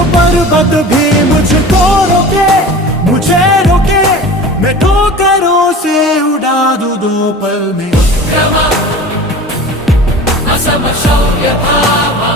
जो पर्वत भी मुझको रोके, मुझे रोके, मैं ठोकरों से उड़ा दूं 2 पल में। असम शौर्य भावा